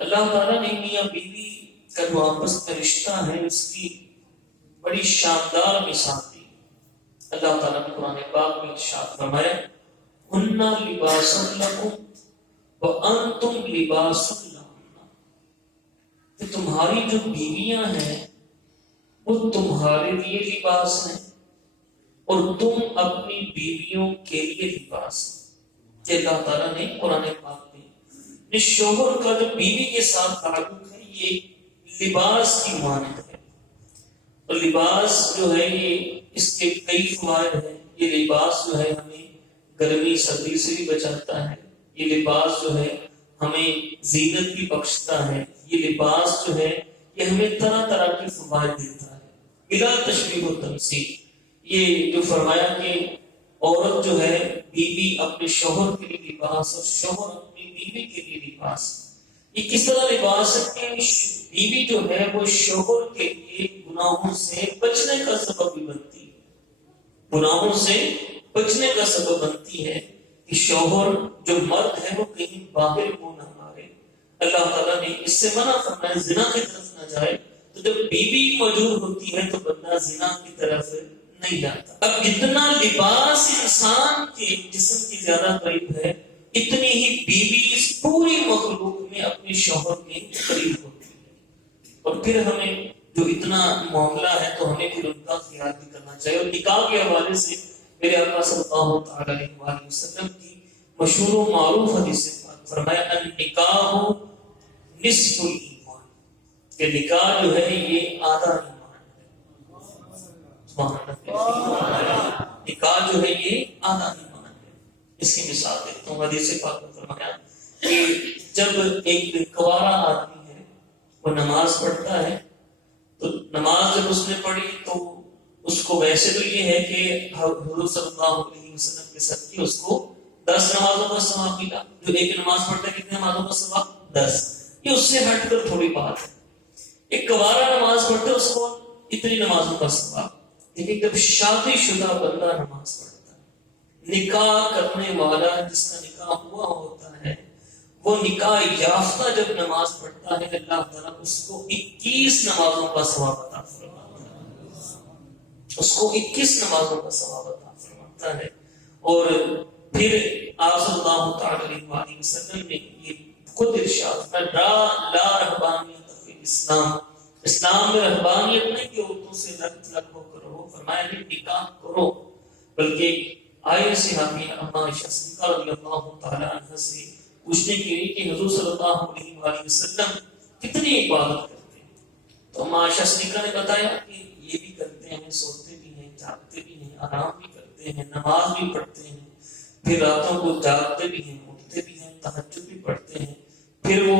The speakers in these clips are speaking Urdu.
اللہ تعالیٰ نے میاں بیوی کا جو آپس میں رشتہ ہے اس کی بڑی شاندار مثال دی۔ اللہ تعالیٰ نے قرآن پاک میں ارشاد فرمایا ہن لباس لکم وانتم لباس لہن، کہ تمہاری جو بیویاں ہیں وہ تمہارے لیے لباس ہیں اور تم اپنی بیویوں کے لیے لباس ہیں۔ یہ اللہ تعالیٰ نے قرآن پاک میں اس شوہر کا جو بیوی کے ساتھ تعلق ہے یہ لباس کی مانند ہے، اور لباس جو ہے یہ اس کے کئی فوائد ہیں۔ یہ لباس جو ہے ہمیں گرمی سردی سے بھی بچاتا ہے، یہ لباس جو ہے ہمیں زینت بھی بخشتا ہے، یہ لباس جو ہے یہ ہمیں طرح طرح کی فوائد دیتا ہے بلا تشبیہ و تمثیل۔ یہ جو فرمایا کہ عورت جو ہے بیوی اپنے شوہر کے لیے لباس اور شوہر اپنی بیوی کے لیے لباس، یہ کس طرح لباس ہے کہ بیوی جو ہے وہ شوہر کے لیے گناہوں سے بچنے کا سبب بھی بنتی ہے، گناہوں سے بچنے کا سبب بنتی ہے کہ شوہر جو مرد ہے وہ کہیں باہر کو نہ مارے۔ اللہ تعالیٰ نے اس سے منع فرمایا زنا کی طرف نہ جائے، تو جب بیوی موجود ہوتی ہے تو بندہ زنا کی طرف نہیں جاتا۔ اب جتنا لباس انسان کے جسم کی زیادہ قریب ہے اتنی ہی بیوی اس پوری مخلوق میں اپنے شوہر کے قریب ہوتی ہے، اور پھر ہمیں جو اتنا معاملہ ہے تو ہمیں پھر ان کا خیال بھی کرنا چاہیے۔ اور نکاح کے حوالے سے میرے آقا صلی اللہ تعالی علیہ وآلہ وسلم کی مشہور و معروف حدیث سے فرمایا النکاح نصف الایمان، کہ نکاح جو ہے یہ آدھا ایمان ہے، نکاح جو ہے یہ آدھا ایمان ہے۔ اس کی مثال دیتا ہوں، حدیث پاک میں فرمایا کہ جب ایک کنوارا آدمی ہے وہ نماز پڑھتا ہے تو نماز جب اس نے پڑھی تو اس کو ویسے تو یہ ہے کہ حضور صلی اللہ علیہ وسلم کے صدقے اس کو 10 نمازوں کا ثواب ملا۔ جو ایک نماز پڑھتا ہے کتنے نمازوں کا ثواب؟ 10۔ یہ اس سے ہٹ کر تھوڑی بات ہے، ایک کنوارا نماز پڑھتا ہے اس کو اتنی نمازوں کا ثواب، لیکن جب شادی شدہ بندہ نماز پڑھتا ہے، نکاح کرنے والا جس کا نکاح ہوا ہوتا ہے وہ نکاح یافتہ جب نماز پڑھتا ہے اللہ تعالیٰ اس کو 21 نمازوں کا ثواب عطا فرماتا ہے، اس کو 21 نمازوں کا ثواب عطا فرماتا ہے۔ اور پھر آپ صلی اللہ تعالی علیہ وآلہ وسلم نے یہ خود ارشاد فرمایا لا رہبانیت فی الاسلام، اسلام میں رہبانیت نہیں کہ عورتوں سے لگ لگ ہو کر رہو، فرمایا کہ نکاح کرو، بلکہ آئے صحابی اما عائشہ صدیقہ رضی اللہ تعالی عنہ سے پوچھنے کے لیے کہ حضور صلی اللہ علیہ وآلہ وسلم کتنی عبادت کرتے ہیں، تو اما عائشہ صدیقہ نے بتایا کہ یہ بھی کرتے ہیں، سوتے بھی ہیں، جاگتے بھی ہیں، آرام بھی کرتے ہیں، نماز بھی پڑھتے ہیں، پھر راتوں کو جاگتے بھی ہیں، اٹھتے بھی ہیں، تہجد بھی پڑھتے ہیں، پھر وہ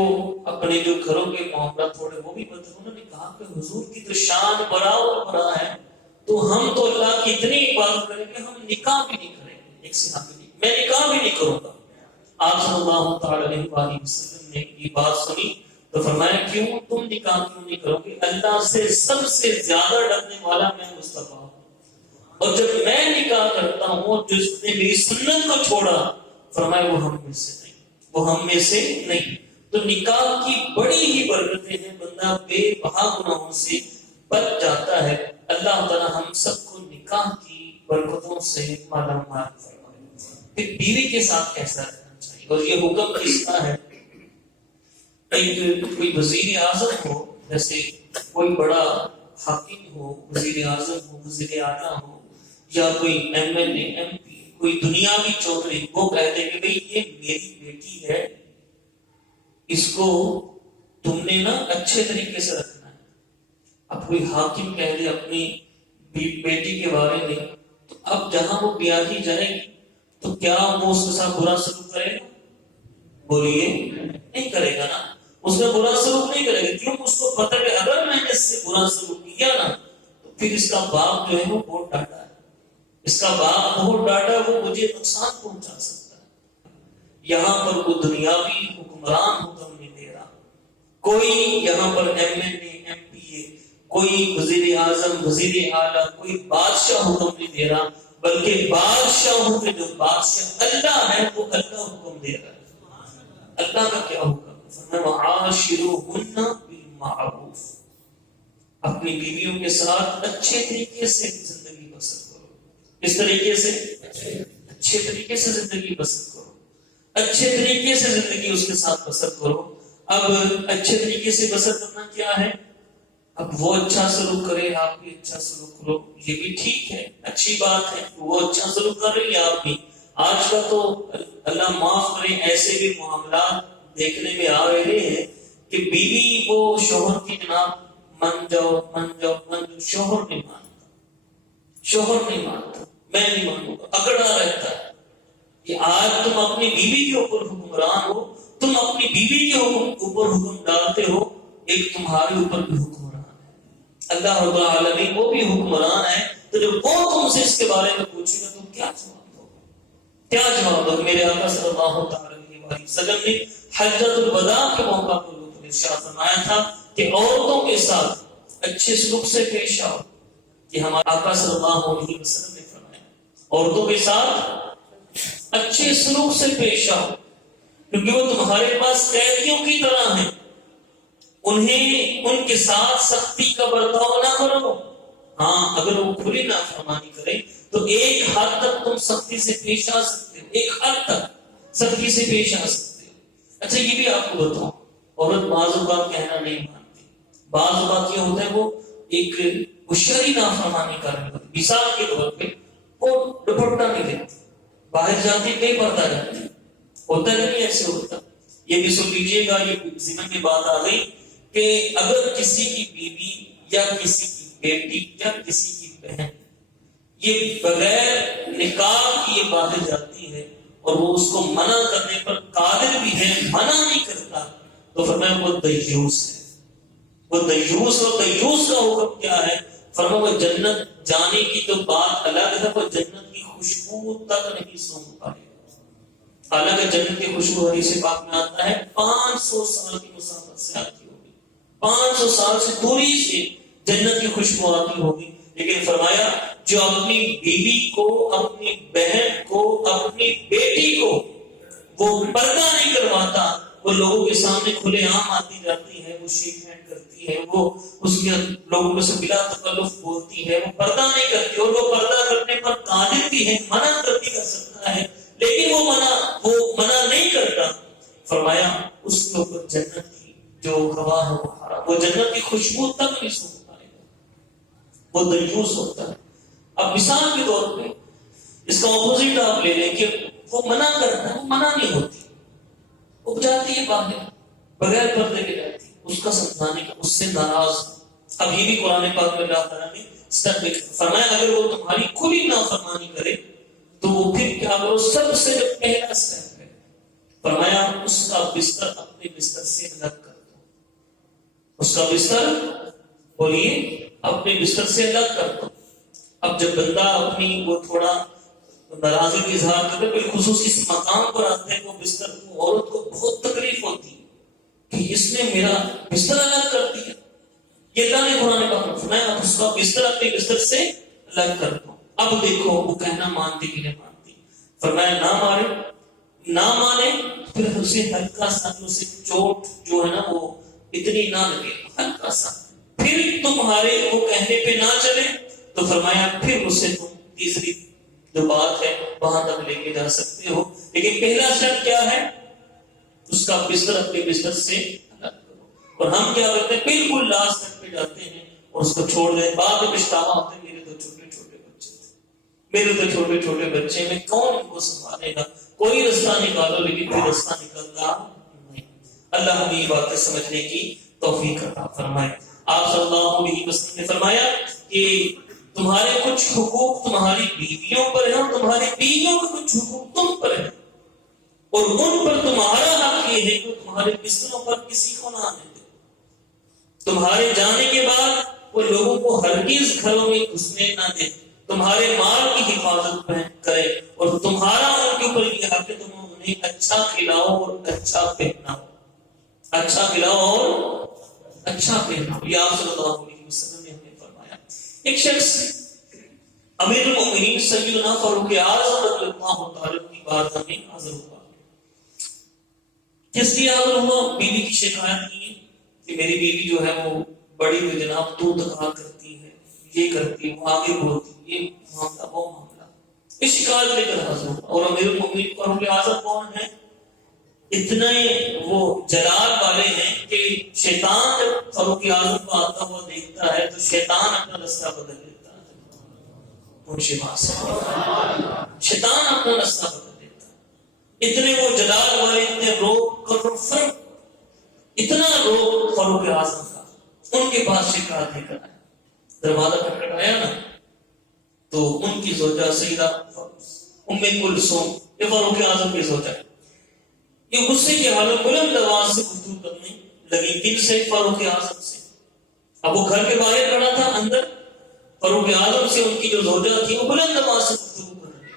اپنے جو گھروں کے معاملہ تھوڑے وہ بھی بدل۔ انہوں نے کہا کہ حضور کی تو شان بڑا اور بڑا ہے، تو ہم تو اللہ کی اتنی عبادت کریں گے ہم نکاح بھی نہیں کریں گے۔ ایک صحابی نے میں نکاح بھی نہیں کروں گا۔ آپ صلی اللہ تعالی علیہ وآلہ وسلم نے یہ بات سنی تو فرمایا کیوں تم نکاح کیوں نہیں کرو گے؟ اللہ سے سب سے زیادہ ڈرنے والا میں مصطفیٰ ہوں، اور جب میں نکاح کرتا ہوں جس نے میری سنت کو چھوڑا فرمایا وہ ہم میں سے نہیں، وہ ہم میں سے نہیں۔ تو نکاح کی بڑی ہی برکتیں ہیں، بندہ بے بہا گناہوں سے بچ جاتا ہے۔ اللہ تعالی ہم سب کو نکاح کی برکتوں سے مالا مال فرمائے۔ پھر بیوی کے ساتھ کیسا رہنا چاہیے، اور یہ حکم کس کا ہے؟ کوئی وزیر اعظم ہو، جیسے کوئی بڑا حاکم ہو، وزیر اعظم ہو، وزیر اعلیٰ ہو، یا کوئی M L A, M P, کوئی دنیاوی چودھری، وہ کہتے ہیں کہ بھئی یہ میری بیٹی ہے، اس کو تم نے نا اچھے طریقے سے رکھنا ہے۔ اب کوئی حاکم کہہ دے اپنی بیٹی کے بارے میں، تو اب جہاں وہ بیاہی جائے گی تو کیا وہ اس کے ساتھ برا سلوک کرے گا؟ بولیے نہیں کرے گا نا، اس میں برا سلوک نہیں کرے گا، کیوں؟ اس کو پتہ ہے اگر میں نے اس سے برا سلوک کیا نا تو پھر اس کا باپ جو ہے وہ بہت ڈاٹا ہے، اس کا باپ بہت ڈاٹا ہے، وہ مجھے نقصان پہنچا سکتا ہے۔ یہاں پر کوئی دنیاوی حکمران حکم نہیں دے رہا، کوئی یہاں پر M L A, M P A, کوئی وزیر اعظم، وزیر اعلیٰ، کوئی بادشاہ حکم نہیں دے رہا، بلکہ بادشاہوں کے جو بادشاہ اللہ ہے وہ اللہ حکم دے رہا ہے۔ اللہ کا کیا حکم ہے؟ فرمایا وعاشروهن بالمعروف، اپنی بیویوں کے ساتھ اچھے طریقے سے زندگی بسر کرو. کس طریقے سے؟ اچھے طریقے سے زندگی بسر کرو، اچھے طریقے سے زندگی اس کے ساتھ بسر کرو. اب اچھے طریقے سے بسر کرنا کیا ہے؟ اب وہ اچھا سلوک کرے، آپ بھی اچھا سلوک کرو، یہ بھی ٹھیک ہے، اچھی بات ہے. وہ اچھا سلوک کر رہی ہے، آپ بھی. آج کا تو اللہ معاف کرے ایسے بھی معاملات دیکھنے میں آ رہے ہیں کہ بیوی وہ شوہر کی جناب من جاؤ من جاؤ من جاؤ، شوہر نہیں مانتا، شوہر نہیں مانتا، میں نہیں مانوں گا، اکڑا رہتا ہے. کہ آج تم اپنی بیوی کے اوپر حکمران ہو، تم اپنی بیوی کے اوپر حکم ڈالتے ہو، ایک تمہارے اوپر بھی حکمران ہے، اللہ رب العالمین وہ بھی حکمران ہے. تو جب وہ تم سے اس کے بارے میں پوچھے گا تم کیا جواب دو گے؟ کیا جواب دو؟ میرے آقا صلی اللہ علیہ وسلم نے حجۃ الوداع کے موقع پر لوگوں نے ارشاد فرمایا تھا کہ عورتوں کے ساتھ اچھے سلوک سے پیش آؤ. یہ ہمارے آقا صلی اللہ علیہ وسلم نے فرمایا عورتوں کے ساتھ اچھے سلوک سے پیش آؤ، کیونکہ وہ تمہارے پاس قیدیوں کی طرح ہیں. انہیں ان کے ساتھ سختی کا برتاؤ نہ کرو. ہاں اگر وہ کھلی نافرمانی کرے تو ایک حد تک تم سختی سے پیش آ سکتے ہو، ایک حد تک سختی سے پیش آ سکتے ہو. اچھا یہ بھی آپ کو بتاؤں، عورت بعض اوقات کہنا نہیں مانتی، بعض اوقات یہ ہوتا ہے وہ ایک شرعی نافرمانی کر رہی ہوتی. مثال کے طور پہ وہ دوپٹہ نہیں لیتی، باہر جاتی بے پردہ جاتی، ہوتا ہے نہیں ایسے ہوتا. یہ بھی سن لیجیے گا، یہ ذمہ کی بات آ گئی کہ اگر کسی کی بیوی یا کسی کی بیٹی یا کسی کی بہن یہ بغیر نکاح کی یہ باہر جاتی ہے اور وہ اس کو منع کرنے پر قادر بھی ہے، منع نہیں کرتا، تو فرمایا وہ دیوس ہے. وہ دیوس، اور دیوس کا حکم کیا ہے؟ فرمایا وہ جنت جانے کی تو بات الگ ہے، وہ جنت کی خوشبو تک نہیں سونگھ پائے. حالانکہ جنت کی خوشبو حدیث پاک میں آتا ہے 500 سال کی مسافت سے آتی ہوگی، 500 سال سے دوری سے جنت کی خوشبو آتی ہوگی. لیکن فرمایا جو اپنی بیوی کو، اپنی بہن کو، اپنی بیٹی کو وہ پردہ نہیں کرواتا، وہ لوگوں کے سامنے کھلے عام آتی جاتی ہے، وہ شیک ہینڈ کرتی ہے، وہ اس کے لوگوں سے بلا تکلف بولتی ہے، وہ پردہ نہیں کرتی، اور وہ پردہ کرنے پر قادر بھی ہے، منع کرتی کر سکتا ہے، لیکن وہ منع نہیں کرتا. فرمایا اس کے اوپر جنت کی جو ہوا ہے وہ حرام، وہ جنت کی خوشبو تک نہیں سونگھ پائے گا، وہ دیوس ہوتا ہے. اب مثال کے طور پہ اس کا اپوزٹ آپ لے لیں کہ وہ منع کرتا ہے، وہ منع نہیں ہوتی، وہ جاتی ہے باہر بغیر پردے کے جاتی، اس کا سمجھانے کا اس سے ناراض. اب یہ بھی قرآن پاک میں اللہ تعالیٰ نے فرمایا اگر وہ تمہاری کھلی نافرمانی کرے تو وہ پھر کیا کرو؟ سب سے جو پہلا سٹیپ ہے فرمایا اس کا بستر اپنے بستر سے الگ کر دو. اس کا بستر بولیے اپنے بستر سے الگ کر دو. اب جب بندہ اپنی وہ تھوڑا ناراضی کا اظہار کرتے بالخصوص اس مقام پر آتے ہیں وہ بستر کو عورت کو بہت تکلیف ہوتی ہے کہ اس نے میرا بستر الگ کر دیا. یہ اللہ نے قرآن پاک میں فرمایا اس کا بستر اپنے بستر سے الگ کر دو. اب دیکھو وہ کہنا مانتی کہ نہیں مانتی. فرمایا نہ مارے، نہ مانے پھر اسے ہلکا سا اسے چوٹ جو ہے نا وہ اتنی نہ لگے، ہلکا سا، پھر تمہارے وہ کہنے پہ نہ چلے تو فرمایا پھر اسے تم تیسری جو بات ہے وہاں تک لے کے جا سکتے ہو. لیکن پہلا شرط کیا ہے؟ اس کا بستر اپنے بستر سے الگ کرو. اور ہم کیا کرتے ہیں؟ بالکل لاسٹ تک پہ جاتے ہیں اور اس کو چھوڑ دیں. بعد میں پچھتاوا ہوتا ہے میرے تو چھوٹے چھوٹے بچے تھے، میرے تو چھوٹے چھوٹے بچے میں کون ان کو سنبھالے گا؟ کوئی رستہ نکالو، لیکن کوئی رستہ نکلتا نہیں. اللہ ہمیں یہ باتیں سمجھنے کی توفیق عطا فرمائے. آپ صلی اللہ علیہ وسلم نے فرمایا کہ تمہارے کچھ حقوق تمہاری بیویوں پر ہیں اور تمہاری بیویوں کے کچھ حقوق تم پر ہیں، اور ان پر تمہارا حق یہ ہے کہ تمہارے بستروں پر کسی کو نہ آنے دے. تمہارے جانے کے بعد وہ لوگوں کو ہرگز گھروں میں گھسنے نہ دے. تمہارے مال کی حفاظت کرے اور تمہارا ان کے اوپر یہ حق ہے تم انہیں اچھا کھلاؤ اور اچھا پہناؤ. اچھا کھلاؤ اور اچھا پہناؤ. یہ آپ صلی اللہ علیہ وسلم نے ہمیں فرمایا. ایک شخص امیر المؤمنین سیدنا فاروق اعظم رضی اللہ تعالی کی بارگاہ میں حاضر ہوا. کس لیے عادل ہوا؟ بیوی کی شکایت کی کہ میری بیوی جو ہے وہ بڑی ہوئی جناب تو تکرار کرتی ہے، یہ کرتی ہے، وہ آگے بولتی ہے، یہ معاملہ وہ معاملہ، اس شکایت لے کر حاضر ہوا۔ اور امیر المؤمنین فاروق اعظم کون ہے؟ اتنے وہ جلال والے ہیں کہ شیطان جب فاروق اعظم کو آتا ہوا دیکھتا ہے تو شیطان اپنا رستہ بدل لیتا ہے۔ پوچھے بات سے شیطان اپنا رستہ بدل لیتا ہے۔ اتنے وہ جلال والے، اتنے روک کر فرق، اتنا روک فاروق اعظم کا، ان کے پاس شکایت لے کر آیا۔ دروازہ کھٹکھٹایا نا تو ان کی زوجہ سیدہ ام کلثوم، یہ فاروق اعظم کی زوجہ ہے، یہ غصے کی حالت بلند آواز سے گفتگو کرنے لگی۔ کن سے؟ فاروق اعظم سے۔ اب وہ گھر کے باہر کھڑا تھا، اندر فاروق اعظم سے ان کی جو زوجہ تھی وہ بلند آواز سے گفتگو کر رہی۔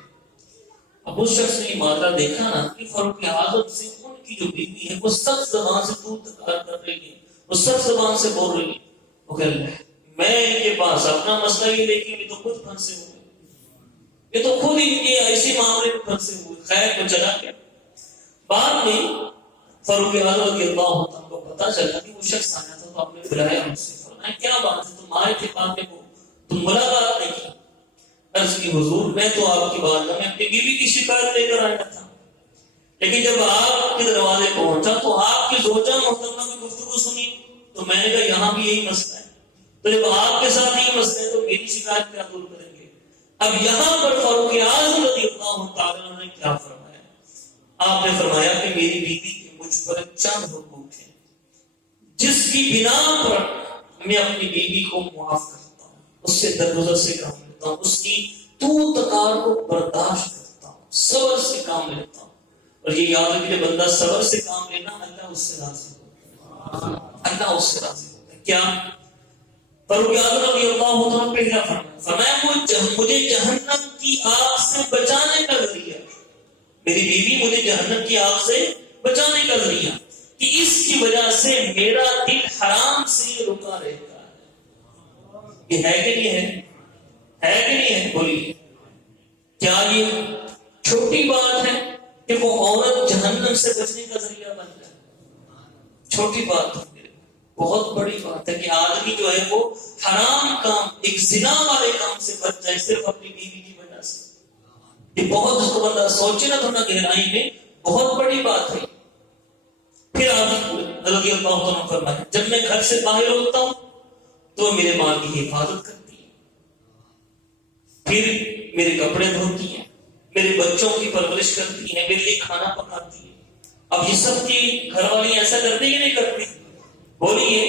اب اس شخص نے یہ معاملہ دیکھا نا کہ فاروق اعظم سے ان کی جو بیوی ہے وہ سخت زبان سے تو تکرار کر رہی ہے، وہ سخت زبان سے بول رہی ہے، وہ کہہ رہا ہے میں ان کے پاس اپنا مسئلہ یہ لے کے یہ تو خود پھنسے ہوئے، یہ تو خود ان کے ایسے معاملے میں پھنسے ہوئے۔ خیر وہ چلا گیا۔ بعد میں فاروق اعظم رضی اللہ عنہ کو پتا چلا کہ وہ شخص آیا تھا تو آپ نے بلایا مجھ سے، فرمایا کیا بات ہے، تم آئے تھے بات کو تم ملاقات نہیں کی؟ عرض کی حضور میں تو آپ کی بات میں اپنی بیوی کی شکایت لے کر آیا تھا، لیکن جب آپ کے دروازے پہنچا تو آپ کی زوجہ محترمہ کی گفتگو سنی تو میں نے کہا یہاں بھی یہی مسئلہ ہے، تو جب آپ کے ساتھ یہی مسئلہ ہے تو میری شکایت کیا دور کریں گے؟ اب یہاں پر فاروق اعظم رضی اللہ تعالیٰ عنہ نے کیا فرمایا؟ آپ نے فرمایا کہ میری بیوی کے مجھ پر چند حقوق ہیں جس کی بنا پر میں اپنی بیوی کو معاف کرتا ہوں، اس سے درگزر سے کام لیتا ہوں، اس کی تو تکار کو برداشت کرتا ہوں، صبر سے کام لیتا ہوں۔ اور یہ یاد رکھیے بندہ صبر سے کام لینا اللہ اس سے راضی ہوتا ہے، اللہ اس سے راضی ہوتا ہے۔ کیا فاروق اعظم رضی اللہ عنہ پہلا فرمایا مجھے جہنم کی آگ سے بچانے کا ذریعہ، میری بیوی مجھے جہنم کی آگ سے بچانے کا ذریعہ کہ اس کی وجہ سے میرا دل حرام سے رکا رہتا ہے۔ یہ ہے کہ نہیں ہے؟ ہے کہ نہیں ہے؟ بولیے کیا یہ چھوٹی بات ہے کہ وہ عورت جہنم سے بچنے کا ذریعہ بن جائے؟ چھوٹی بات ہے، بہت بڑی بات ہے کہ آدمی جو ہے وہ حرام کام، ایک زنا والے کام سے بچ جائے صرف اپنی بیوی کی وجہ سے۔ یہ بہت، اس کو بندہ سوچے نا تھوڑا گہرائی میں، بہت بڑی بات ہے۔ پھر آپ رضی اللہ عنہ فرمایا جب میں گھر سے باہر ہوتا ہوں تو میرے مال کی حفاظت کرتی ہے، پھر میرے کپڑے دھوتی ہیں، میرے بچوں کی پرورش کرتی ہیں، میرے لیے کھانا پکاتی ہے۔ اب یہ سب کی گھر والی ایسا کرتی کہ نہیں کرتی؟ بولیے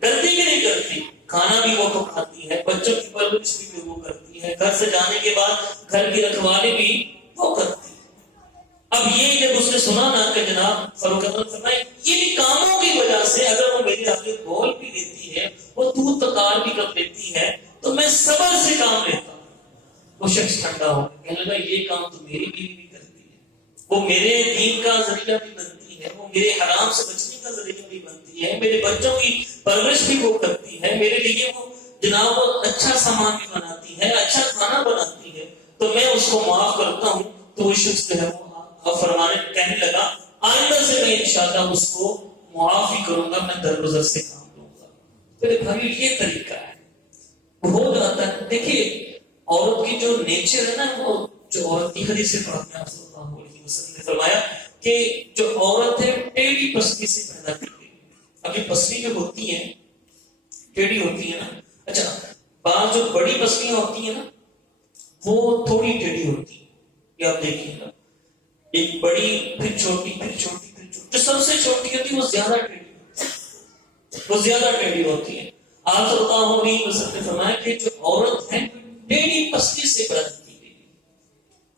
کرتی کہ نہیں کرتی؟ کھانا بھی وہ پکاتی ہے، بچوں کی پرورش بھی وہ کرتی ہے، گھر سے جانے کے بعد گھر کی رکھوالی بھی وہ کرتی ہے۔ اب یہ جب اس نے سنا نا کہ جناب فاروق اعظم فرمائے یہ کاموں کی وجہ سے اگر وہ میرے آگے بول بھی دیتی ہے، وہ تو تکار بھی کر دیتی ہے تو میں صبر سے کام لیتا ہوں۔ وہ شخص ٹھنڈا ہو کہنے لگا یہ کام تو میری بیوی بھی کرتی ہے، وہ میرے دین کا ذریعہ بھی بنتی ہے، وہ میرے حرام سے بچنے کا ذریعہ بھی بنتی ہے، میرے بچوں کی پرورش بھی وہ کرتی ہے، میرے لیے وہ جناب اچھا سامان بھی بناتی ہے، اچھا کھانا بناتی ہے، تو میں اس کو معاف کرتا ہوں۔ تو وہ شخص جو ہے وہ فرمانے کہنے لگا آئندہ سے میں انشاءاللہ اس کو معاف ہی کروں گا، میں درگزر سے کام لوں گا۔ میرے بھائی یہ طریقہ ہے، ہو جاتا ہے۔ دیکھیے عورت کی جو نیچر ہے نا، وہ جو عورت کی حدیث سے پڑھتے ہیں صلی اللہ علیہ وسلم نے فرمایا کہ جو عورت ہے ٹیڑھی پسلی سے پیدا کی گئی۔ اب یہ پسلی جو ہوتی ہیں ٹیڑھی ہوتی ہے نا، اچھا بعض جو بڑی پسلیاں ہوتی ہیں نا وہ تھوڑی ٹیڑھی ہوتی ہیں، یہ آپ دیکھیے گا، ایک بڑی پھر چھوٹی پھر چھوٹی پھر چھوٹی، جو سب سے چھوٹی ہوتی ہے وہ زیادہ ٹیڑھی ہوتی ہے، وہ زیادہ ٹیڑھی ہوتی ہے۔ آپ صلی اللہ علیہ وسلم نے فرمایا کہ جو عورت ہے ٹیڑھی پسلی سے پیدا کی گئی،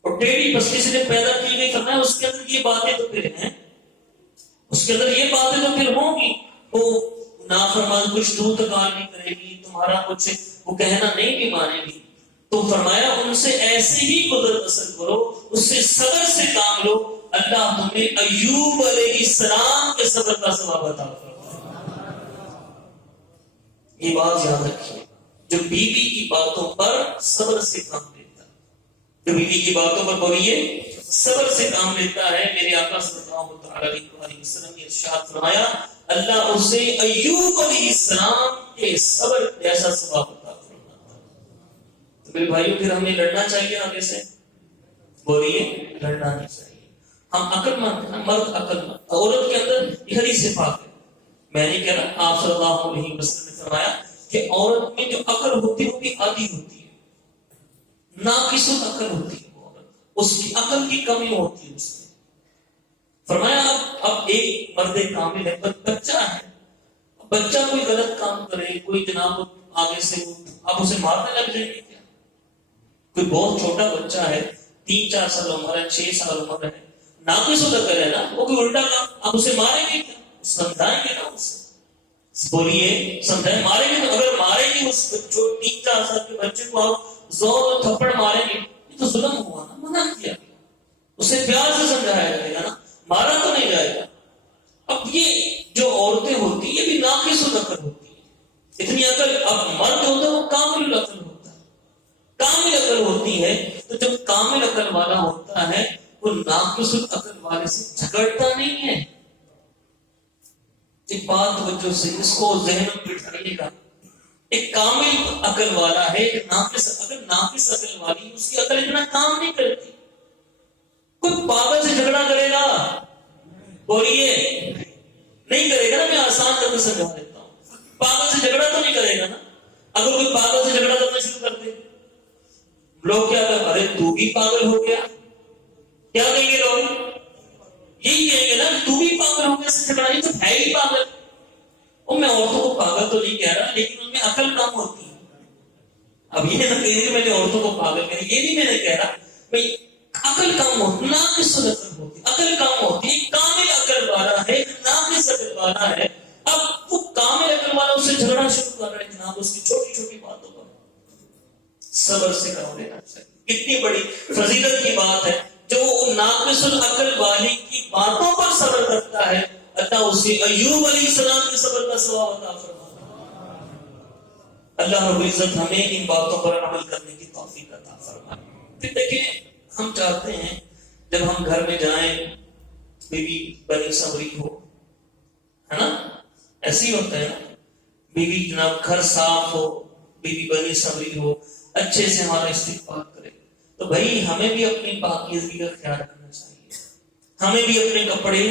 اور ٹیڑھی پسلی سے جب پیدا کی گئی فرمایا اس کے اندر یہ باتیں تو پھر ہیں، اس کے اندر یہ باتیں تو پھر ہوں گی، وہ نافرمان کچھ دور تکار نہیں کرے گی، تمہارا کچھ وہ کہنا نہیں بھی مانے گی، تو فرمایا ان سے ایسے ہی قدرت بسر کرو، اس سے صبر سے کام لو، اللہ تمہیں ایوب علیہ السلام کے صبر کا ثواب عطا فرمائے۔ یہ بات یاد رکھیے، جو بیوی کی باتوں پر صبر سے کام لیتا ہے، جو بیوی کی باتوں پر بولیے صبر سے کام لیتا ہے، میرے آقا صلی اللہ اللہ تعالی علیہ وسلم نے ارشاد فرمایا اللہ اسے ایوب علیہ السلام کے صبر جیسا ثواب عطا فرماتا ہے۔ تو میرے بھائیوں پھر ہمیں لڑنا چاہیے آگے سے، بولیے لڑنا نہیں چاہیے۔ ہم عقل مند ہیں، مرد عقل مند، عورت کے اندر یہ حدیث پاک ہے، میں نہیں کہہ رہا، آپ صلی اللہ علیہ وسلم نے فرمایا کہ عورت میں جو عقل ہوتی ہے وہ بھی آدھی ہوتی ہے، ناقص عقل ہوتی ہے وہ عورت، اس کی عقل کی کمی ہوتی ہے اس میں۔ فرمایا اب ایک مرد کامل ہے، بچہ ہے، بچہ کوئی غلط کام کرے، کوئی جناب آگے سے آپ اسے مارنے لگ جائیں گے کیا؟ کوئی بہت چھوٹا بچہ ہے، 3-4 سال عمر ہے، 6 سال عمر ہے، ناقص عقل ہے نا، وہ کوئی الٹا کام، آپ اسے ماریں گے کیا؟ سمجھائیں گے نا اسے، بولیے سمجھائیں، ماریں گے؟ تو اگر ماریں گے اس 3-4 سال کے بچے کو آپ زور تھپڑ ماریں گے، یہ تو ظلم ہوا نا، منع کیا گیا، اسے پیار سے سمجھایا جائے گا نا، مارا تو نہیں جائے گا۔ اب یہ جو عورتیں ہوتی ہیں یہ بھی ناقص عقل ہوتی ہے، اتنی عقل، اب مرد ہوتا ہے وہ کامل عقل ہوتا ہے، کامل عقل ہوتی ہے، تو جب کامل عقل والا ہوتا ہے وہ ناقص عقل والے سے جھگڑتا نہیں ہے۔ ایک بات توجہ سے اس کو ذہن میں بٹھائیے گا، ایک کامل عقل والا ہے، ایک ناقص عقل والی، اس کی عقل اتنا کام نہیں کرتی۔ کوئی پاگل سے جھگڑا کرے گا؟ بولیے نہیں کرے گا نا، میں آسان طور پہ سمجھا دیتا ہوں، پاگل سے جھگڑا تو نہیں کرے گا نا۔ اگر کوئی پاگل سے جھگڑا کرنا شروع کر دے، لوگ کیا کہیں، ارے تو بھی پاگل ہو گیا، کیا کہیں گے لوگ؟ یہی کہیں گے نا تو بھی پاگل ہو گیا، سے جھگڑا، یہ تو ہے ہی پاگل۔ اور میں عورتوں کو پاگل تو نہیں کہہ رہا، لیکن ان میں عقل کم ہوتی ہے۔ اب یہ نہ کہیں میں نے عورتوں کو پاگل کہہ، یہ نہیں میں نے کہہ رہا، بھائی عقل کم ہوتی، ناقص عقل ہوتی، عقل کم ہوتی، کامل عقل والا ہے، ناقص عقل والا ہے۔ اب وہ کامل عقل والا اس سے جھگڑا شروع کر رہا ہے جناب، اس کی چھوٹی چھوٹی باتوں پر صبر سے کام لینا چاہیے۔ کتنی بڑی فضیلت کی بات ہے، جو ناقص العقل والی کی باتوں پر صبر کرتا ہے، اللہ اسے ایوب علیہ السلام کے صبر کا ثواب عطا فرمائے۔ اللہ رب العزت ہمیں ان باتوں پر عمل کرنے کی توفیق عطا فرمائے۔ پھر دیکھیں، ہم چاہتے ہیں جب ہم گھر میں جائیں بیوی بنی صبری ہو، ہے نا، ایسے ہی ہوتا ہے نا، بیوی جناب گھر صاف ہو، بیوی بنی صبری ہو، اچھے سے ہمارا استقبال کرے، تو بھائی ہمیں بھی اپنی پاکیزگی کا خیال رکھنا چاہیے، ہمیں بھی اپنے کپڑے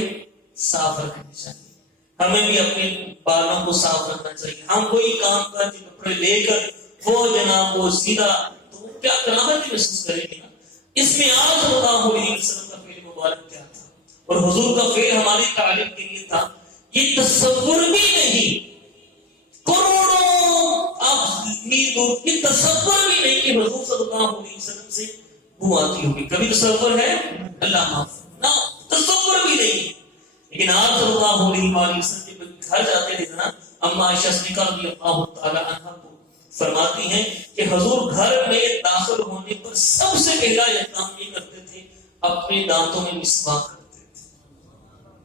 صاف رکھنے چاہیے، ہمیں بھی اپنے بالوں کو صاف رکھنا چاہیے۔ ہم کوئی کام کرتے کپڑے لے کر وہ جناب وہ سیدھا، تو کیا کراہت محسوس کریں گے نا۔ اس میں آپ صلی اللہ علیہ وسلم کا فعل مبارک کیا تھا، اور حضور کا فعل ہماری تعلیم کے لیے تھا، یہ تصور بھی نہیں، کروڑوں یہ تصور بھی نہیں کہ حضور صلی اللہ علیہ وسلم سے بو آتی ہوگی، کبھی تصور ہے؟ اللہ معاف نہ، تصور بھی نہیں۔ لیکن آپ صلی اللہ علیہ وسلم جب گھر جاتے تھے نا، اما عائشہ صدیقہ رضی اللہ تعالی عنہا کو فرماتی ہیں کہ حضور گھر میں داخل ہونے پر سب سے پہلا یہ کام یہ کرتے تھے، اپنے دانتوں میں مسواک کرتے تھے۔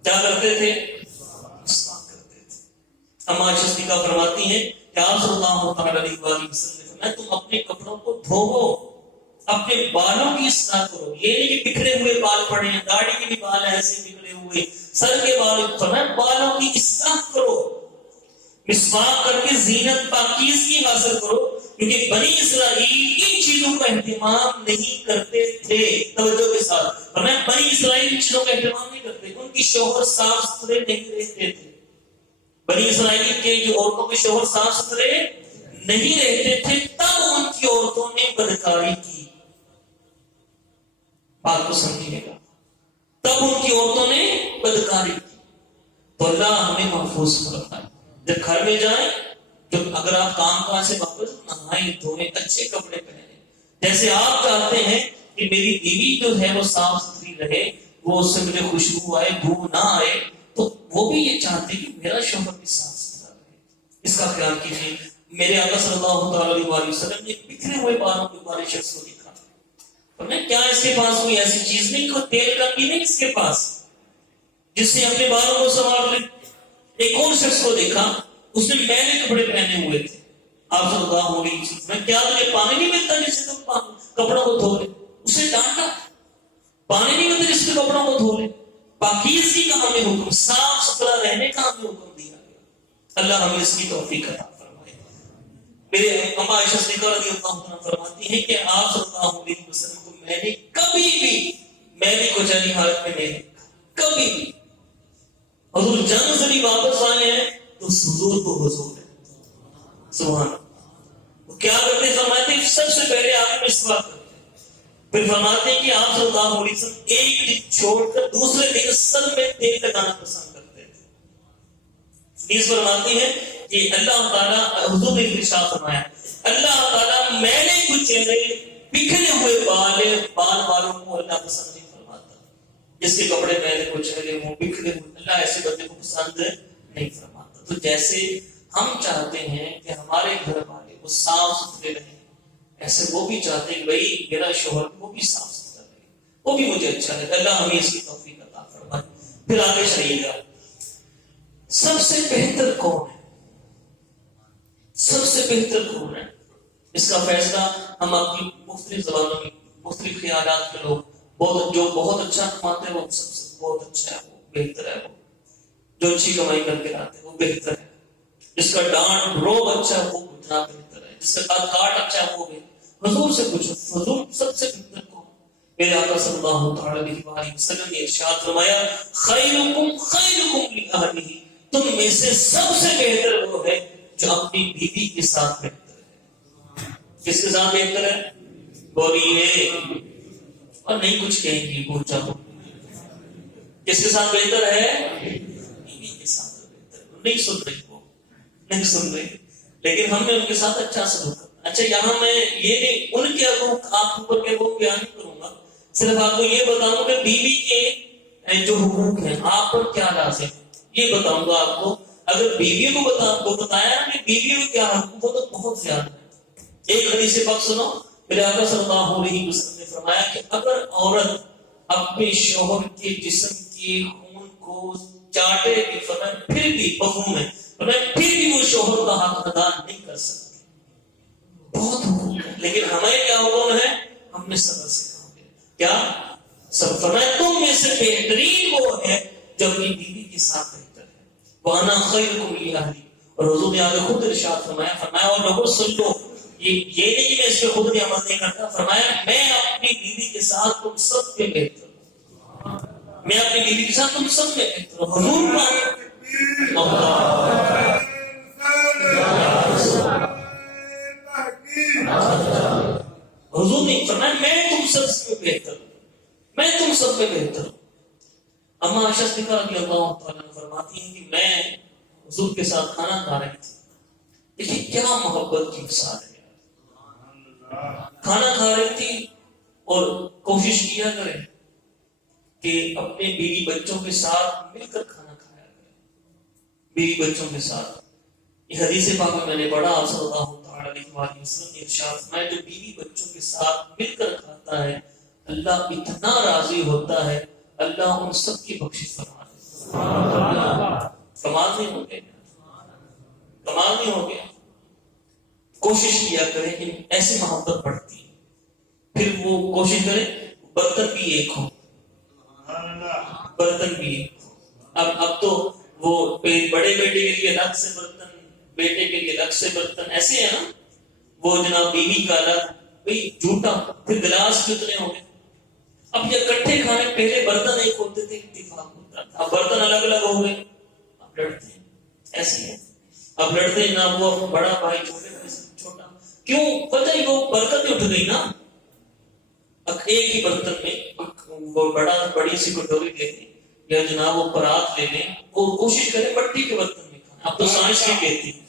کیا کرتے تھے؟ مسواک کرتے تھے۔ اما عائشہ صدیقہ فرماتی ہیں کہ آپ صلی اللہ تعالی علیہ وسلم نے فرمایا تم اپنے کپڑوں کو دھوو، اپنے بالوں کی اصلاح کرو، یہ نہیں کہ بکھرے ہوئے بال پڑے ہیں، داڑھی کے بھی بال ایسے بکھرے ہوئے، سر کے بال، فرمایا بالوں کی اصلاح کرو، مسواک کر کے زینت پاکیزگی حاصل کرو، کیونکہ بنی اسرائیل ان چیزوں کا اہتمام نہیں کرتے تھے۔ توجہ کے ساتھ فرمایا بنی اسرائیل ان چیزوں کا اہتمام نہیں کرتے، ان کی شوہر صاف ستھرے نہیں رہتے تھے، بنی اسرائیل کے جو عورتوں کے شوہر صاف ستھرے نہیں رہتے تھے، تب ان کی عورتوں نے بدکاری کی، بات کو سمجھیے گا، تب ان کی عورتوں نے بدکاری کی۔ تو اللہ ہمیں محفوظ فرمائے، جب گھر میں جائیں، جب اگر آپ کام کاج سے واپس نہائیں دھوئیں، اچھے کپڑے پہنیں، جیسے آپ چاہتے ہیں کہ میری بیوی جو ہے وہ صاف ستھری رہے، وہ اس سے مجھے خوشبو آئے، بو نہ آئے، تو وہ بھی یہ چاہتے ہیں کہ میرا شوہر بھی صاف ستھرا رہے۔ اس کا خیال کیجیے۔ میرے آقا صلی اللہ تعالی علیہ وسلم نے بکھرے ہوئے بالوں کے والے شخص کو دیکھا، فرمایا کیا اس کے پاس کوئی ایسی چیز نہیں، کوئی تیل کا بھی نہیں اس کے پاس جس سے اپنے بالوں کو سنوار لے۔ ایک اور شخص کو دیکھا، اس نے میلے کپڑے پہنے ہوئے تھے، آپ صلی اللہ علیہ وسلم نے کیا تجھے پانی نہیں ملتا جس سے تم کپڑوں کو دھو لے؟ اسے ڈانٹا، پانی نہیں ملتا جس سے کپڑوں کو دھو لے؟ پاکیزگی کا ہمیں حکم، صاف ستھرا رہنے کا ہمیں حکم دیا گیا۔ اللہ ہمیں اس کی توفیق عطا فرمائے۔ میرے اما عائشہ صدیقہ رضی اللہ عنہا فرماتی ہیں کہ آپ صلی اللہ علیہ وسلم کو میں نے کبھی بھی میلی کچلی حالت میں نہیں دیکھا، کبھی بھی۔ حضور جنگ سے بھی واپس آئے ہیں تو حضور کو حضور ہے، سبحان اللہ۔ وہ کیا کرتے ہیں؟ فرماتے ہیں سب سے پہلے آپ مسواک کرتے ہیں، پھر فرماتے ہیں کہ آپ صلی اللہ علیہ وسلم ایک دن چھوڑ کر دوسرے دن سر میں تیل لگانا پسند کرتے تھے۔ حدیث فرماتی ہے کہ اللہ تعالیٰ، حضور نے ارشاد فرمایا، اللہ تعالیٰ میلے کچیلے بکھرے ہوئے بال والوں کو اللہ پسند نہیں فرماتا۔ جس کے کپڑے میلے کچیلے ہوں، بکھرے ہوئے، اللہ ایسے بندے کو پسند نہیں فرماتا۔ تو جیسے ہم چاہتے ہیں کہ ہمارے گھر والے وہ صاف ستھرے رہیں، ایسے وہ بھی چاہتے ہیں بھائی میرا شوہر وہ بھی صاف ستھرا رہے، وہ بھی مجھے اچھا لگے۔ اللہ ہمیں اس کی توفیق عطا فرمائے۔ پھر آگے چلیے گا، سب سے بہتر کون ہے؟ سب سے بہتر کون ہے؟ اس کا فیصلہ ہم اپنی مختلف زبانوں میں مختلف خیالات کے لوگ جو بہت اچھا کماتے ہیں وہ سب سے بہت اچھا ہے، وہ بہتر ہے، وہ جو اچھی کمائی کر کے لاتے ہیں وہ بہتر ہے، جس کا ڈانٹ روب اچھا ہے وہ اتنا بہتر ہے، جس کا کاٹ اچھا ہے وہ بہتر۔ حضور سے پوچھو حضور سب سے بہتر کون؟ میرے آقا صلی اللہ علیہ وسلم نے ارشاد فرمایا، خیرکم خیرکم لأہلہ، تم میں سے سب سے بہتر وہ ہے جو اپنی بیوی کے ساتھ بہتر ہے۔ کس کے ساتھ بہتر ہے؟ بولیے، اور نہیں کچھ کہیں گی بہت جاؤ۔ کس کے ساتھ بہتر ہے؟ بیوی کے ساتھ بہتر ہے۔ نہیں سن رہی، وہ نہیں سن رہی، لیکن ہم نے ان کے ساتھ اچھا سلوک کرنا۔ اچھا یہاں میں یہ نہیں ان کے حقوق آپ اوپر کے وہ بیان نہیں کروں گا، صرف آپ کو یہ بتاؤں کہ بیوی کے جو حقوق ہیں آپ پر کیا لازم ہے یہ بتاؤں گا آپ کو۔ اگر بیوی کو بتایا کہ بیوی کو کیا حقوق ہو تو بہت زیادہ ہے۔ ایک حدیث پاک سنو، میرے آقا صلی اللہ علیہ وسلم نے فرمایا کہ اگر عورت اپنے شوہر کے جسم کے خون کو چاٹے بھی، فرمایا پھر بھی مفہوم ہے، فرمایا پھر بھی وہ شوہر کا حق ادا نہیں کر سکتی۔ بہت حقوق ہے، لیکن ہمیں کیا حکم ہے؟ ہم نے صبر سے کام لیا۔ کیا سب؟ فرمایا تم میں سے بہترین وہ ہے جو اپنی بیوی کے ساتھ بہتر ہے، وانا خیرکم لأہلی۔ اور حضور نے آگے خود ارشاد فرمایا اور لوگوں سن لو، یہ نہیں کہ میں اس پہ خود بھی عمل نہیں کرتا، فرمایا میں اپنی بیوی کے ساتھ تم سب پہ بہتر ہوں، میں اپنی بیوی کے ساتھ تم سب میں بہتر ہوں۔ حضور حضور نے فرمایا میں تم سب سے بہتر ہوں، میں تم سب میں بہتر ہوں۔ اما عائشہ صدیقہ رضی اللہ تعالیٰ عنہ فرماتی ہیں کہ میں حضور کے ساتھ کھانا کھا رہی تھی، دیکھیے کیا محبت کی مثال ہے۔ کھانا کھا رہی تھی اور کوشش کیا کرے کہ اپنے بیوی بچوں کے ساتھ مل کر کھانا کھایا کرے، بیوی بچوں کے ساتھ۔ یہ حدیث پاک میں نے پڑھا، آپ صلی اللہ علیہ وسلم نے ارشاد فرمایا جو بیوی بچوں کے ساتھ مل کر کھاتا ہے اللہ اتنا راضی ہوتا ہے، اللہ ان سب کی بخشش فرما دیتا۔ کمال نہیں ہو گیا؟ کمال نہیں ہو گیا؟ کوشش کیا کریں کہ ایسی محبت بڑھتی ہے، پھر وہ کوشش کریں برتن بھی ایک ہو، برتن بھی ایک ہو۔ اب تو وہ بڑے بیٹے کے لیے الگ سے برتن، بیٹے کے لیے الگ سے برتن، ایسے ہیں نا، وہ جناب بیوی کا الگ، بھئی جھوٹا، پھر گلاس کتنے ہو گئے۔ اب یہ اکٹھے کھانے، پہلے برتن ایک ہوتے تھے، اتفاق ہوتا تھا، اب برتن الگ الگ ہو گئے، اب لڑتے ہیں، ایسے ہیں اب لڑتے ہیں نا، وہ بڑا بھائی چھوٹے بھائی سے چھوٹا، کیوں؟ پتہ ہی وہ برکت ہی اٹھ گئی نا۔ ایک ہی برتن میں وہ بڑی سی کٹوری لے لیں یا جناب وہ پرات لے لیں، وہ کوشش کریں مٹی کے برتن میں کھانا۔ اب تو سائنس بھی کہتی ہے،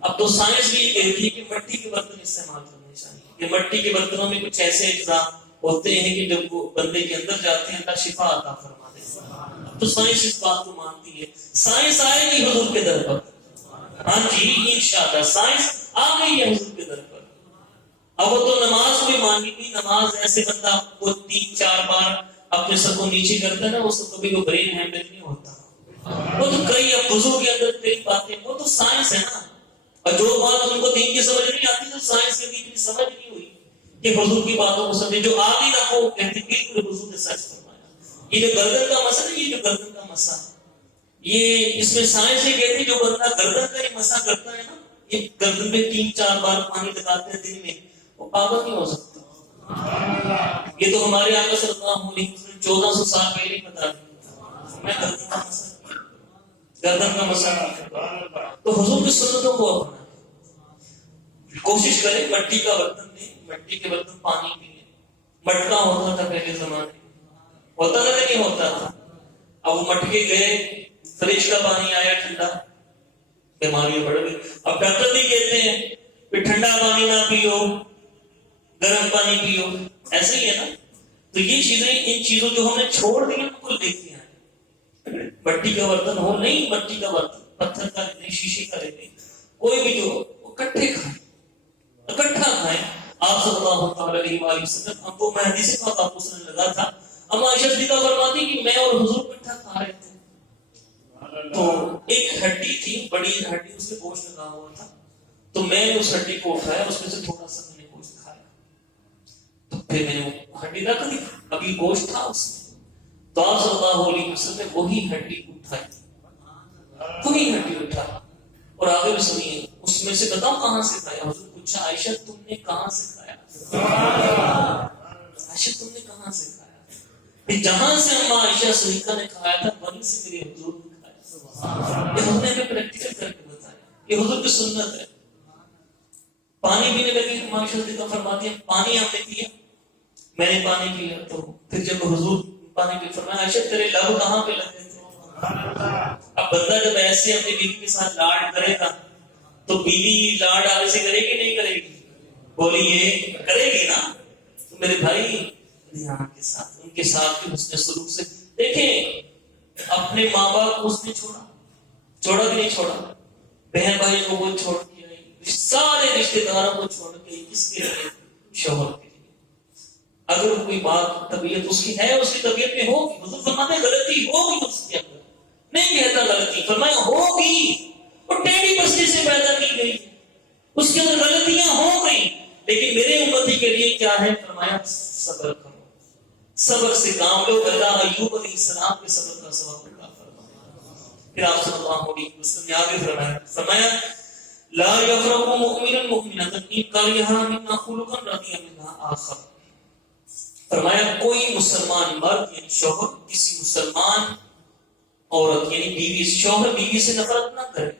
اب تو سائنس بھی کہتی ہے کہ مٹی کے برتن استعمال کرنے چاہیے، کہ مٹی کے برتنوں میں کچھ ایسے اجزاء ہوتے ہیں کہ جب وہ بندے کے اندر جاتے ہیں اللہ شفا عطا فرما دیتا ہے۔ اب تو سائنس اس بات کو مانتی ہے، سائنس آئے گی حضور کے در پر، ہاں جی انشاءاللہ سائنس آ گئی ہے حضور کے در پر۔ اب وہ تو نماز بھی مانگی تھی، نماز ایسے بندہ وہ 3-4 بار اپنے سر کو نیچے کرتا ہے نا، اس کو کبھی وہ برین ہیمریج نہیں ہوتا۔ وہ تو کئی اب وضو کے اندر کئی باتیں، وہ تو سائنس ہے نا، اور جو بات ان کو دین کی سمجھ نہیں آتی تو سائنس کے بھی اتنی سمجھ نہیں ہوئی کہ حضور کی باتوں کو سمجھے۔ جو آگے نہ ہو کہتے بالکل حضور نے سچ فرمایا، یہ جو گردن کا مسا ہے، یہ جو گردن کا مسا ہے، یہ اس میں سائنس یہ کہتے ہیں جو بندہ گردن کا یہ مسا کرتا ہے نا، یہ گردن پہ 3-4 بار پانی لگاتے ہیں دن میں، وہ پاگل نہیں ہو سکتا۔ یہ تو ہمارے آقا صلی اللہ علیہ وسلم 1400 سال پہلے ہی بتا دیا، میں گردن کا مسا کرتا۔ تو حضور کی سنتوں کو اپنا کوشش کریں، مٹی کا برتن لیں، مٹی کے برتن پانی پیئیں۔ مٹکا ہوتا تھا پہلے زمانے میں، ہوتا تھا کہ نہیں ہوتا تھا؟ اب وہ مٹکے گئے، فریج کا پانی آیا ٹھنڈا، بیماریاں بڑھ گئی۔ اب ڈاکٹر بھی کہتے ہیں کہ ٹھنڈا پانی نہ پیو، گرم پانی پیو، ایسے ہی ہے نا۔ تو یہ چیزیں، ان چیزوں جو ہم نے چھوڑ دی ہیں بالکل دیکھتی ہیں۔ مٹی کا برتن ہو، نہیں مٹی کا برتن، پتھر کا نہیں، شیشے کا نہیں، کوئی بھی جو ہو، اکٹھے کھائیں، اکٹھا کھائیں۔ آپ صلی اللہ علیہ وآلہ وسلم، ہم کو میں حدیث پاک آپ کو سننے لگا تھا، اما عائشہ صدیقہ فرماتی کہ میں اور حضور اکٹھا کھا رہے تھے، تو ایک ہڈی تھی، بڑی ہڈی، اس میں گوشت لگا ہوا تھا، تو میں نے اس ہڈی کو اٹھایا، اس میں سے تھوڑا سا میں نے گوشت کھایا، تو پھر میں نے ہڈی رکھ دی، ابھی گوشت تھا اس میں، تو آپ صلی اللہ علیہ وسلم نے وہی ہڈی اٹھائی، وہی ہڈی اٹھائی، اور آگے بھی سنیے، اس میں سے بتاؤ کہاں سے کھایا؟ حضور پوچھا عائشہ تم نے کہاں سے کھایا؟ عائشہ تم نے کہاں سے کھایا؟ جہاں سے اما عائشہ صدیقہ نے کھایا تھا وہیں سے میرے حضور نے کھایا۔ یہ حضور نے ہمیں پریکٹیکل کر کے بتایا، یہ حضور کی سنت ہے۔ پانی پینے لگے، اما عائشہ صدیقہ فرماتی ہے پانی ہم نے پیا، میں نے پانی پیا، تو پھر جب حضور پانی پی، فرمایا عائشہ تیرے لب کہاں پہ لگے تھے؟ اب بندہ جب ایسے اپنی بیوی کے ساتھ لاڈ کرے گا تو بیوی لاڈ آگے سے کرے گی نہیں کرے گی؟ بولیے کرے گی نا۔ تو میرے بھائی دھیان کے ساتھ، ان کے ساتھ بھی حسن سلوک سے دیکھیں، اپنے ماں باپ کو اس نے چھوڑا کہ نہیں چھوڑا؟ بہن بھائی کو وہ چھوڑ کے آئی، سارے رشتے داروں کو چھوڑ کے، کس کے لیے؟ شوہر کے لیے۔ اگر کوئی بات طبیعت اس کی ہے، اس کی طبیعت میں ہوگی، حضور فرماتے ہیں غلطی ہوگی اس کے اندر، نہیں کہتا غلطی، فرمایا ہوگی، اور ٹیڑھی پستی سے پیدا کی گئی، اس کے اندر غلطیاں ہو گئی، لیکن میرے امتی کے لیے کیا ہے؟ فرمایا صبر کرو، صبر سے کام لو۔ اللہ ایوب علیہ السلام کے صبر کا سبب عطا فرمایا۔ پھر آپ صلی اللہ علیہ وسلم نے آگے فرمایا لا یفرق مؤمن مؤمنۃ ان کرہ منها خلقا رضی منها آخر۔ فرمایا کوئی مسلمان مرد یعنی شوہر کسی مسلمان عورت یعنی بیوی، شوہر بیوی سے نفرت نہ کرے۔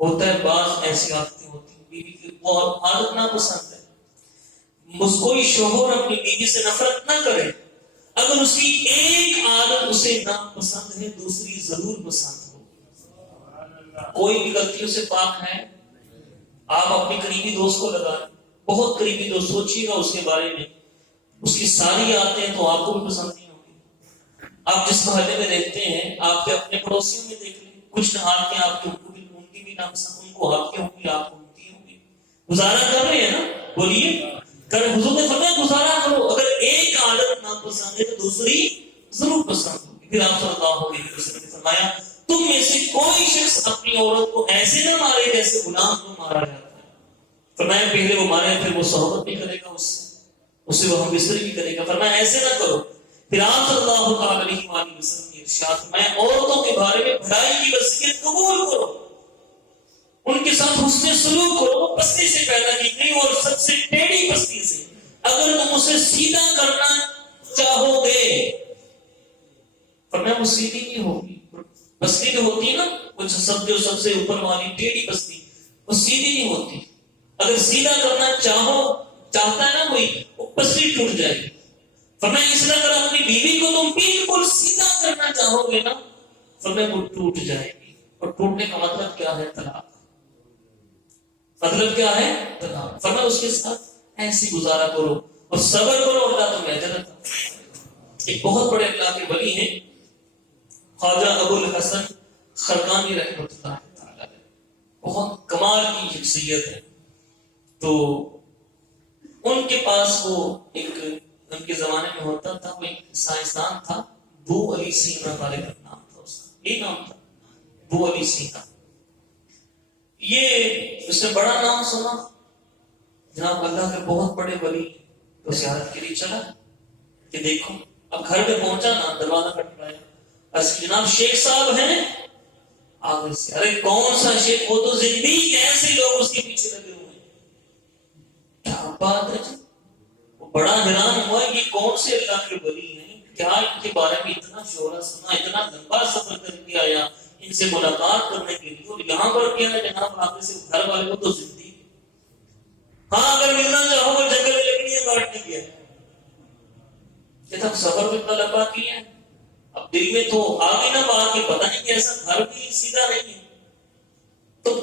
ہوتا ہے بعض ایسی عادتیں ہوتی ہیں بیوی کی، وہ عادت نہ پسند ہے، کوئی شوہر اپنی بیوی سے نفرت نہ کرے، اگر اس کی ایک عادت اسے نہ پسند ہے دوسری ضرور پسند ہو۔ کوئی بھی غلطیوں سے پاک ہے؟ آپ اپنے قریبی دوست کو لگائیں، بہت قریبی دوست، سوچیے گا اس کے بارے میں، اس کی ساری عادتیں تو آپ کو بھی پسند نہیں ہوگی۔ آپ جس محلے میں رہتے ہیں، آپ کے اپنے پڑوسیوں میں دیکھ لیں، کچھ عادتیں آپ کے ان کی بھی ناپسند، ان کو آپ کی ہوں گی، آپ کو ان کی ہوں گی۔ گزارا کر رہے ہیں نا؟ بولیے کر۔ حضور نے فرمایا گزارا کرو، اگر ایک عادت ناپسند ہے تو دوسری ضرور پسند ہوگی۔ پھر آپ صلی اللہ علیہ وسلم نے فرمایا تم میں سے کوئی شخص اپنی عورت کو ایسے نہ مارے جیسے غلام کو مارا جاتا ہے۔ فرمایا پہلے وہ مارے، پھر وہ صحبت بھی کرے گا اس سے وہ ہم بستری بھی کرے گا۔ فرمایا ایسے نہ کرو۔ پھر آپ صلی اللہ علیہ وآلہ وسلم نے ارشاد فرمایا عورتوں کے بارے میں بھلائی کی وصیت قبول کرو، ان کے ساتھ حسن سلوک کرو، وہ پستی سے پیدا کی گئی اور سب سے ٹیڑھی پستی سے، اگر تم اسے سیدھا کرنا چاہو گے، فرمایا وہ سیدھی نہیں ہوگی، پستی جو ہوتی ہے نا، جو سب سے اوپر والی ٹیڑھی پستی، وہ سیدھی نہیں ہوتی، اگر سیدھا کرنا چاہتا ہے نا کوئی، وہ پستی ٹوٹ جائے گی۔ فرمایا اس طرح اگر اپنی بیوی کو تم بالکل سیدھا کرنا چاہو گے نا، فرمایا وہ ٹوٹ جائے گی، اور ٹوٹنے کا مطلب کیا ہے؟ طلاق۔ مطلب کیا ہے؟ طلاق۔ فرمایا اس کے ساتھ ایسی گزارا کرو اور صبر کرو، اللہ تمہیں اجر عطا فرمائے۔ ایک بہت بڑے اللہ کے ولی ہیں خواجہ ابو الحسن خرقانی رحمۃ اللہ تعالی، بہت کمال کی شخصیت ہے۔ تو ان کے پاس وہ ایک ان کے زمانے میں ہوتا تھا، وہ ایک سائنسدان تھا، بو علی سینا نام تھا اس کا، یہ نام تھا بو علی سینا۔ یہ اس نے بڑا نام سنا، جناب اللہ کے بہت بڑے ولی تو زیارت کے لیے چلا کہ دیکھو اب گھر میں پہنچا نا، دروازہ کھٹکھٹایا، جناب شیخ صاحب ہیں؟ آگے سے ارے کون سا شیخ، وہ تو زندگی ایسے لوگ اس کے پیچھے لگے ہوئے ہیں. کیا بات ہے جی. وہ بڑا حیران ہوا یہ کون سے اللہ کے ولی ہیں، کیا ان کے بارے میں اتنا شہرت سنا، اتنا لمبا سفر کر کے آیا ان سے ملاقات کرنے کے لیے، اور یہاں پر کیا ہے جناب آگے سے گھر والے کو تو زندگی. ہاں اگر ملنا چاہو وہ جنگل میں لکڑیاں کاٹنے گیا کہ سفر اتنا لمبا کیا ہے. اب دل میں تو آگے نہ بات کہ پتہ نہیں کیسا گھر بھی سیدھا نہیں ہے تو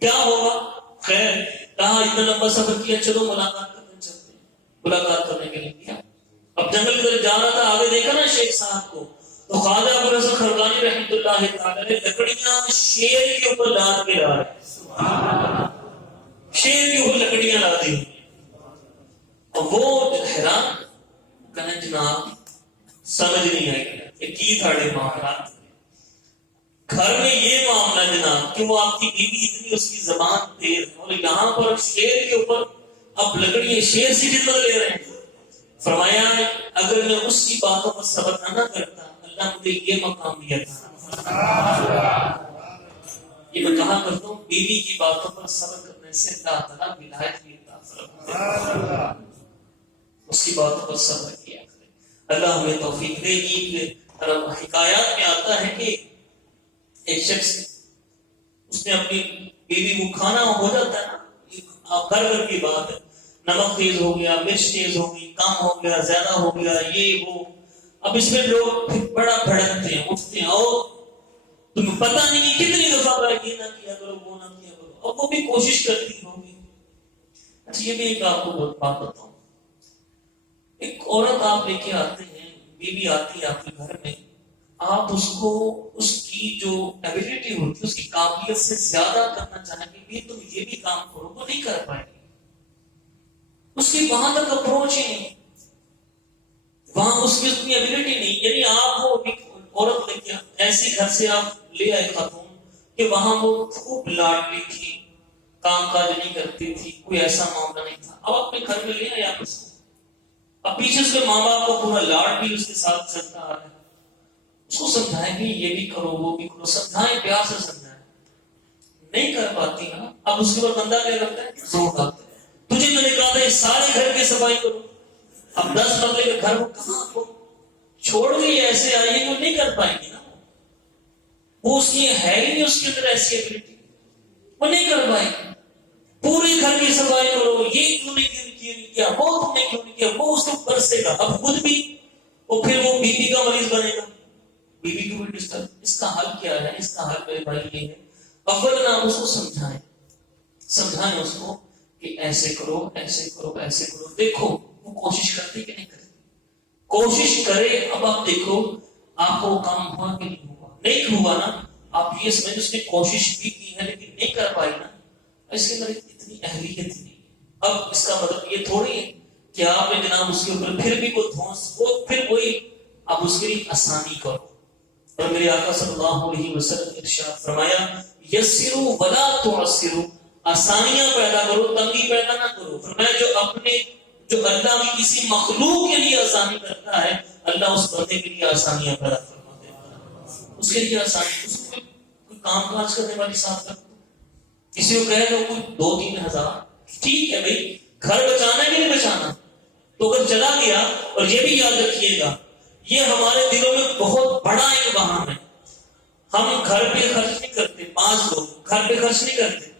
کیا ہوگا. خیر کہا اتنا لمبا سفر کیا، چلو ملاقات کرنے چلتے ہیں. ملاقات کرنے کے لیے کیا، اب جنگل کی طرف جا رہا تھا، آگے دیکھا نا شیخ صاحب کو، تو خواجہ ابو الحسن خرقانی رحمۃ اللہ تعالی نے لکڑیاں شیر کے اوپر لاد کے لا رہے، شیر کے اوپر لکڑیاں لا دی. اور وہ حیران کہنے جناب سمجھ نہیں آئی کی تھاڑے معاملات. گھر میں یہ معاملہ جناب کہ وہ آپ کی بیوی اتنی اس کی زبان تیز، اور یہاں پر شیر کے اوپر اب لکڑی شیر سے خدمت لے رہے ہیں. فرمایا اگر میں اس کی باتوں پر صبر نہ کرتا اللہ مجھے یہ مقام دیا تھا. یہ میں کہا کرتا ہوں بیوی کی باتوں پر صبر کرنے سے اللہ تعالیٰ ولایت بھی عطا فرماتا ہے. اس کی باتوں پر صبر کیا اللہ ہمیں توفیق دے. عید حکایات میں آتا ہے کہ ایک شخص اس نے اپنی بیوی کو کھانا ہو جاتا ہے نا، گھر گھر کی بات ہے، نمک تیز ہو گیا، مرچ تیز ہو گئی، کم ہو گیا، زیادہ ہو گیا، یہ وہ. اب اس میں لوگ بڑا بھڑکتے ہیں، اٹھتے ہیں، اور تمہیں پتہ نہیں کتنی دفعہ یہ نہ کیا کرو وہ نہ کیا کرو. اور وہ بھی کوشش کرتی ہوگی. اچھا یہ بھی ایک آپ کو بات بتاؤں، ایک عورت آپ لے کے آتے ہیں، بیوی آتی ہے آپ کے گھر میں، آپ اس کو اس کی جو ایبیلٹی ہوتی ہے اس کی قابلیت سے زیادہ کرنا چاہیں گے، تم یہ بھی کام کرو، وہ نہیں کر پائے گی. اس کی وہاں تک اپروچ ہی نہیں، وہاں اس کی اتنی ایبیلٹی نہیں. یعنی آپ وہ عورت لے کے ایسی گھر سے آپ لے آئے خاتون کہ وہاں وہ خوب لاڈلی تھی، کام کاج نہیں کرتی تھی، کوئی ایسا معاملہ نہیں تھا. اب اپنے گھر میں لے آئے آپ اس کو، اب پیچھے اس کے ماں باپ کو پورا لاڈ بھی اس کے ساتھ چلتا آ رہا ہے. اس کو سمجھائیں بھی یہ بھی کرو وہ بھی کرو، سمجھائیں پیار سے سمجھائیں، نہیں کر پاتی نا. اب اس کے بعد بندہ کیا کرتا ہے، زور ڈالتا ہے. تجھے میں نے کہا تھا سارے گھر کی صفائی کرو، اب 10 بندے کے گھر کو کہاں کو چھوڑ گئی ایسے آئیے وہ نہیں کر پائیں گی نا. وہ اس کی ہے ہی نہیں اس کے اندر ایسی ایبلٹی، وہ نہیں کر پائے گی. پورے گھر کی صفائی کرو، یہ کیوں نہیں کیا، وہ تم نے کیوں نہیں کیا، وہ اس کو برسے گا. اب خود بھی اور پھر وہ بیوی کا مریض بنے گا، بیوی کو بھی ڈسٹرب. اس کا حل کیا ہے، اس کا حل میرے بھائی یہ ہے، اول نام اس کو سمجھائیں اس کو کہ ایسے کرو ایسے کرو ایسے کرو. دیکھو وہ کوشش کرتی کہ نہیں کرتی، کوشش کرے. اب آپ دیکھو آپ کو کام ہوا کہ نہیں ہوا، نہیں ہوا نا آپ یہ سمجھ اس نے کوشش بھی کی ہے لیکن نہیں کر پائی نا، اس کے اندر اتنی اہلیت نہیں. اب اس کا مطلب یہ تھوڑی ہے کہ آپ نے جناب اس کے اوپر پھر بھی کوئی دھونس، وہ پھر وہی اب اس کے لیے آسانی کرو. اور میرے آقا صلی اللہ علیہ وسلم ارشاد فرمایا یسروا ولا تعسروا، آسانیاں پیدا کرو تنگی پیدا نہ کرو. فرمایا جو اللہ کی کسی مخلوق کے لیے آسانی کرتا ہے اللہ اس بندے کے لیے آسانیاں پیدا فرما دیتا ہے. اس کے لیے آسانی، اس کو کوئی کام کاج کرنے والی ساتھ رکھ دو، کسی کو کہہ دو کوئی 2-3 ہزار، ٹھیک ہے بھائی گھر بچانا ہے کہ نہیں بچانا. تو اگر چلا گیا، اور یہ بھی یاد رکھیے گا یہ ہمارے دلوں میں بہت بڑا ایک وہم ہے، ہم گھر پہ خرچ نہیں کرتے، 5 لوگ گھر پہ خرچ نہیں کرتے،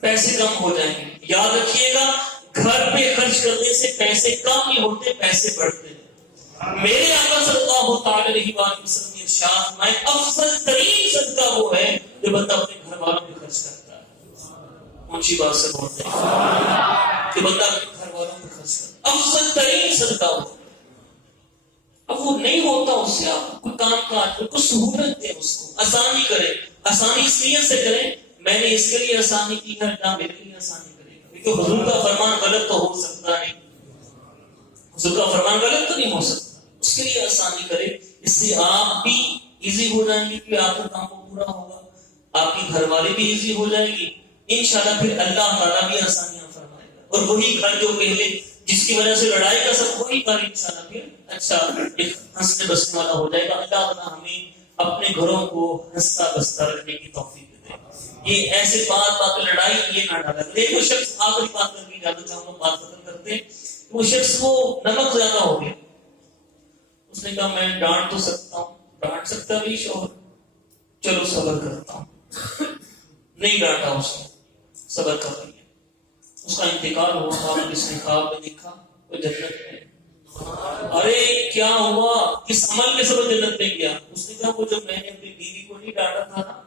پیسے کم ہو جائیں گے. یاد رکھیے گا گھر پہ خرچ کرنے سے پیسے کم نہیں ہوتے، پیسے بڑھتے ہیں. میرے آقا صلی اللہ تعالی علیہ وسلم نے ارشاد فرمایا افضل ترین صدقہ وہ ہے جو بندہ اپنے گھر والوں پہ خرچ کرتا ہے. اونچی بات سے بولتے ہیں کہ بندہ اپنے گھر والوں پہ خرچ کرتا ہے، افضل ترین صدقہ وہ. اب وہ نہیں ہوتا اس سے آپ کوئی کام کاج کو سہولت دے، اس کو آسانی کرے. آسانی اس لیے سے کریں میں نے اس کے لیے آسانی کی ہے، اللہ میرے لیے آسانی کرے گا. کیونکہ حضور کا فرمان غلط تو ہو سکتا نہیں، حضور کا فرمان غلط تو نہیں ہو سکتا، اس کے لیے آسانی کرے. اس سے آپ بھی ایزی ہو جائیں گے کہ آپ کا کام پورا ہوگا، آپ کی گھر والے بھی ایزی ہو جائے گی انشاءاللہ. پھر اللہ تعالیٰ بھی آسانیاں فرمائے گا. اور وہی گھر جو پہلے جس کی وجہ سے لڑائی کا سب کوئی باری انسان پھر اچھا ایک ہنسنے بسنے والا ہو جائے گا. اللہ تعالیٰ ہمیں اپنے گھروں کو ہنستا بستا رکھنے کی توفیق دے. یہ ایسے بات لڑائی یہ نہ ڈالا. ایک وہ شخص آخری بات کر کے جانا چاہوں گا, بات ختم کرتے. وہ شخص وہ نمک زیادہ ہو گیا. اس نے کہا میں ڈانٹ تو سکتا ہوں, ڈانٹ سکتا بھی شوہر, چلو صبر کرتا ہوں. نہیں ڈانٹا اس نے, صبر کر رہی ہے. اس کا انتقال ہوا. آپ کس نے خواب میں دیکھا وہ جنت میں. ارے کیا ہوا, کس عمل کے سبب جنت میں گیا؟ اس نے کہا وہ جب میں نے اپنی بیوی کو نہیں ڈانٹا تھا نا,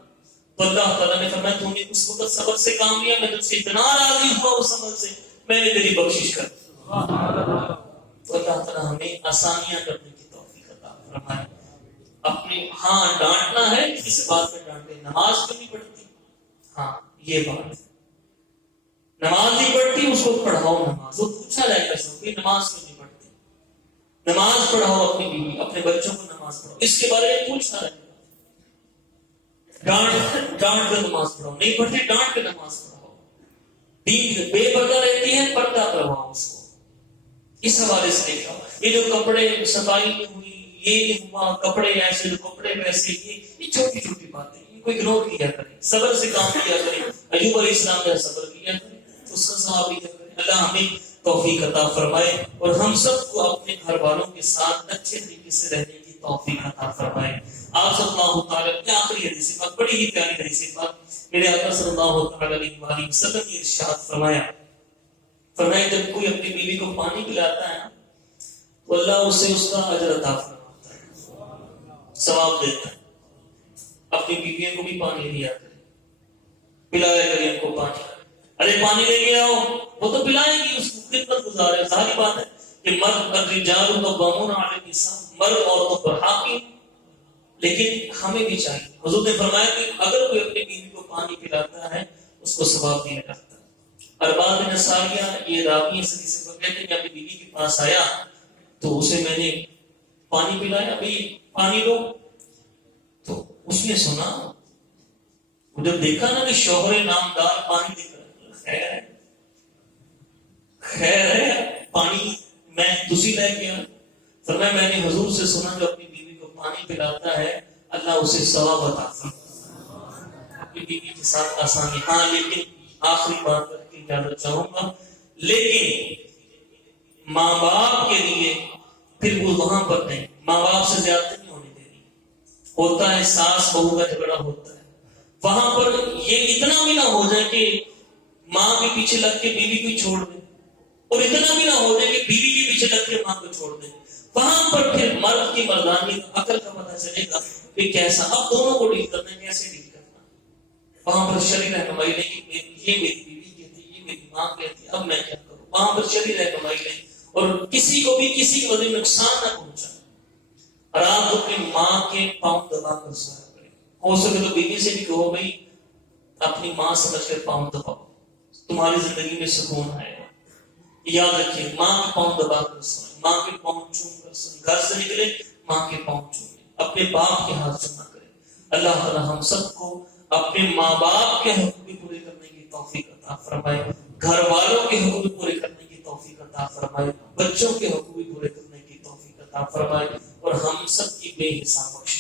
تو اللہ تعالیٰ نے فرمایا تو نے اس وقت صبر سے کام لیا, میں تجھ سے اتنا راضی ہوا اس عمل سے, میں نے تیری بخشش کر دی. تو اللہ تعالیٰ ہمیں آسانیاں کرنے کی توفیق عطا فرمائے. اپنے ہاں ڈانٹنا ہے, اس بات میں ڈانٹے. نماز کیوں نہیں پڑھتی؟ ہاں یہ بات, نماز نہیں پڑھتی اس کو پڑھاؤ نماز. وہ پوچھا جائے گا سب کہ نماز کیوں نہیں پڑھتی؟ نماز پڑھاؤ اپنی بیوی اپنے بچوں کو نماز پڑھاؤ, اس کے بارے میں پوچھا جائے گا. ڈانٹ کر نماز پڑھاؤ, نہیں پڑھتی ڈانٹ کے نماز پڑھاؤ. دین بے پردہ رہتی ہے, پردہ کرواؤ اس کو. اس حوالے سے دیکھا یہ جو کپڑے صفائی ہوئی, یہ ہوا کپڑے ایسے, جو کپڑے ویسے, یہ چھوٹی چھوٹی باتیں, کوئی گنوہ کیا کرے, صبر سے کام کیا کرے. ایوب علیہ السلام نے صبر کیا کرے, اس کا ثواب بھی کرے. اللہ ہمیں توفیق عطا فرمائے اور ہم سب کو اپنے گھر والوں کے ساتھ اچھے طریقے سے رہنے کی توفیق عطا فرمائے. آپ صلی اللہ تعالیٰ کی آخری حدیث پاک, بڑی ہی پیاری حدیث پاک, میرے آقا صلی اللہ تعالیٰ علیہ وسلم نے ارشاد فرمایا جب کوئی اپنی بیوی کو پانی پلاتا ہے تو اللہ اسے اس کا اجر عطا فرماتا ہے, ثواب دیتا ہے. اپنی بیویوں کو بھی پانی دیا کرے, پلایا کرے ان کو پانی. ارے پانی لے کے آؤ, وہ تو پلائیں گی, اس کو خدمت گزارے. ظاہری بات ہے کہ مرد الرجال قوامون علی النساء, مرد عورتوں پر حاکم. لیکن ہمیں بھی چاہیے, حضور نے فرمایا کہ اگر کوئی اپنی بیوی کو پانی پلاتا ہے اس کو ثواب دیا جاتا ہے. ارباب بن ساریہ یہ راوی حدیث سے کہتے ہیں کہ اپنی بیوی کے پاس آیا تو اسے میں نے پانی پلایا, ابھی پانی دو. تو اس نے سنا, جب دیکھا نا کہ شوہر نامدار پانی دے کر, خیر ہے پانی میں تسی لے کے آیا. فرمایا میں نے حضور سے سنا جو اپنی بیوی کو پانی پلاتا ہے اللہ اسے ثواب عطا فرماتا ہے. اپنی بیوی کے ساتھ آسانی. ہاں لیکن آخری بات کر کے اجازت چاہوں گا, لیکن ماں باپ کے لیے پھر وہ وہاں پر نہیں, ماں باپ سے زیادہ نہیں ہونے دینی. ہوتا ہے ساس بہو کا جھگڑا ہوتا ہے, وہاں پر یہ اتنا بھی نہ ہو جائے کہ ماں کے پیچھے لگ کے بیوی کو چھوڑ دے, اور اتنا بھی نہ ہو جائے کہ بیوی کے پیچھے لگ کے ماں کو چھوڑ دے. وہاں پر پھر مرد کی مردانی عقل کا پتہ چلے گا کہ کیسا اب دونوں کو ڈیل کرنا ہے, کیسے ڈیل کرنا. وہاں پر شرعی رہنمائی نہیں کہ یہ میری بیوی کہتی, یہ میری ماں کہتی, اب میں کیا کروں. وہاں پر شرعی رہنمائی نہیں, اور کسی کو بھی کسی کی وجہ نقصان نہ پہنچا. اور آپ اپنی ماں کے پاؤں دبا کر سویا کریں. ہو سکے تو بیوی سے بھی کہو بھائی اپنی ماں سمجھ کر پاؤں دباؤ, تمہاری زندگی میں سکون آئے گا. یاد رکھیے ماں کے پاؤں دبا کر سوئیں, ماں کے پاؤں چوم کر سوئیں. گھر سے نکلے ماں کے پاؤں چومیں, اپنے باپ کے ہاتھ چوما کریں. اللہ تعالی ہم سب کو اپنے ماں باپ کے حقوق بھی پورے کرنے کی توفیق عطا فرمائے, گھر والوں کے حقوق بھی پورے کرنے کی توفیق عطا فرمائے, بچوں کے حقوق بھی پورے کرنے کی توفیق عطا فرمائے, اور ہم سب کی بے حساب بخش